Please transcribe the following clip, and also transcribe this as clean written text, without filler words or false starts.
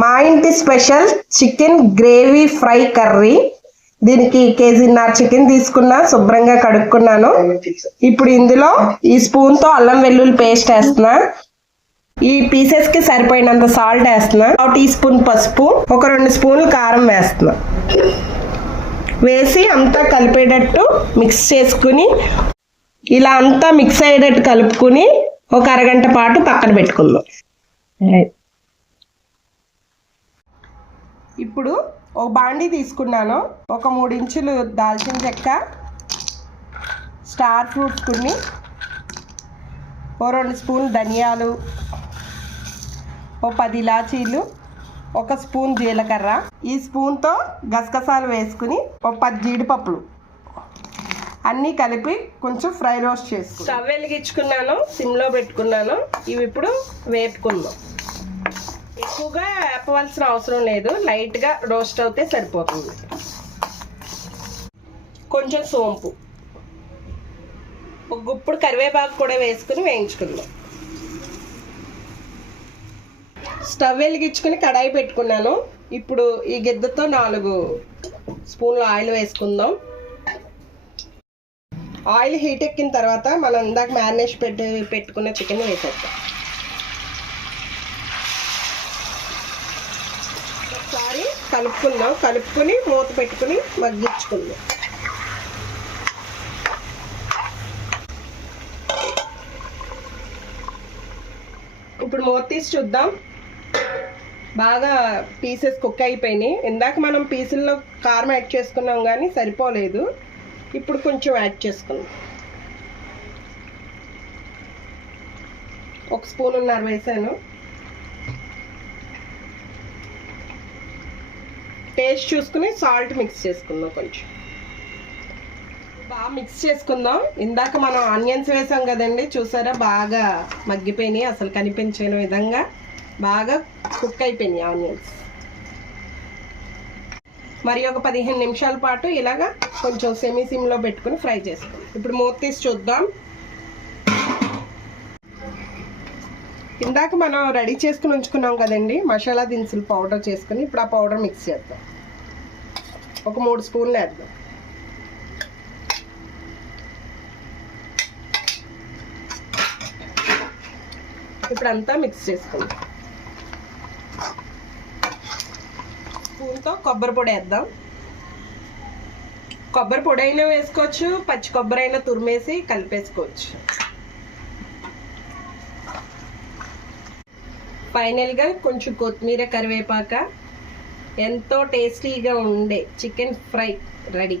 మా ఇంటి special chicken gravy fry curry. దీనికి కేజీన్నర చికెన్ తీసుకున్నా, శుభ్రంగా కడుక్కున్నాను. ఇప్పుడు ఇందులో ఈ స్పూన్తో అల్లం వెల్లుల్లి పేస్ట్ వేస్తున్నా. ఈ పీసెస్ కి సరిపోయినంత సాల్ట్ వేస్తున్నా. 1 టీ స్పూన్ పసుపు, ఒక 2 స్పూన్లు కారం వేస్తున్నా. వేసి అంతా కలిపేటట్టు మిక్స్ చేసుకుని, ఇలా అంతా మిక్స్ అయ్యేటట్టు కలుపుకుని ఒక అరగంట పాటు పక్కన పెట్టుకుందాం. ఇప్పుడు ఒక బాండీ తీసుకున్నాను. ఒక 3 ఇంచులు దాల్చిన చెక్క, స్టార్ ఫ్రూట్స్ కొన్ని, ఓ 2 స్పూన్లు ధనియాలు, ఓ 10 ఇలాచీలు, 1 స్పూన్ జీలకర్ర, ఈ స్పూన్తో గసగసాలు వేసుకుని ఒక 10 జీడిపప్పులు అన్నీ కలిపి కొంచెం ఫ్రై రోస్ట్ చేసుకుని స్టవ్ వెలిగించుకున్నాను, సిమ్లో పెట్టుకున్నాను. ఇవి ఇప్పుడు వేపుకుందాం. ఎక్కువగా వేపవలసిన అవసరం లేదు, లైట్గా రోస్ట్ అవుతే సరిపోతుంది. కొంచెం సోంపు, ఒక గుప్పుడు కరివేపాకు కూడా వేసుకుని వేయించుకుందాం. స్టవ్ వెలిగించుకుని కడాయి పెట్టుకున్నాను. ఇప్పుడు ఈ గిద్దతో 4 స్పూన్లు ఆయిల్ వేసుకుందాం. ఆయిల్ హీట్ ఎక్కిన తర్వాత మనం ఇందాక మ్యారినేషన్ పెట్టుకున్న చికెన్ వేసేద్దాం. ఒకసారి కలుపుకుందాం. కలుపుకొని మూత పెట్టుకుని మగ్గించుకుందాం. ఇప్పుడు మూత తీసి చూద్దాం. బాగా పీసెస్ కుక్ అయిపోయినాయి. ఇందాక మనం పీసుల్లో కారం యాడ్ చేసుకున్నాం కానీ సరిపోలేదు. ఇప్పుడు కొంచెం యాడ్ చేసుకుందాం. 1 స్పూన్ వేసాను. టేస్ట్ చూసుకుని సాల్ట్ మిక్స్ చేసుకుందాం. కొంచెం బాగా మిక్స్ చేసుకుందాం. ఇందాక మనం ఆనియన్స్ వేసాం కదండి, చూసారా బాగా మగ్గిపోయినాయి. అసలు కనిపించని విధంగా బాగా కుక్ అయిపోయినాయి ఆనియన్స్. మరి ఒక 15 నిమిషాల పాటు ఇలాగా కొంచెం సెమీ సిమ్లో పెట్టుకుని ఫ్రై చేసుకుందాం. ఇప్పుడు మూత తీసి చూద్దాం. ఇందాక మనం రెడీ చేసుకుని ఉంచుకున్నాం కదండి మసాలా దినుసులు పౌడర్ చేసుకుని, ఇప్పుడు ఆ పౌడర్ మిక్స్ చేద్దాం. ఒక 3 స్పూన్లు వేద్దాం. ఇప్పుడు అంతా మిక్స్ చేసుకుందాం. స్పూన్తో కొబ్బరి పొడి వేద్దాం. కొబ్బరి పొడి అయినా వేసుకోవచ్చు, పచ్చి కొబ్బరి అయినా తురిమేసి కలిపేసుకోవచ్చు. ఫైనల్గా కొంచెం కొత్తిమీర, కరివేపాక, ఎంతో టేస్టీగా ఉండే చికెన్ ఫ్రై రెడీ.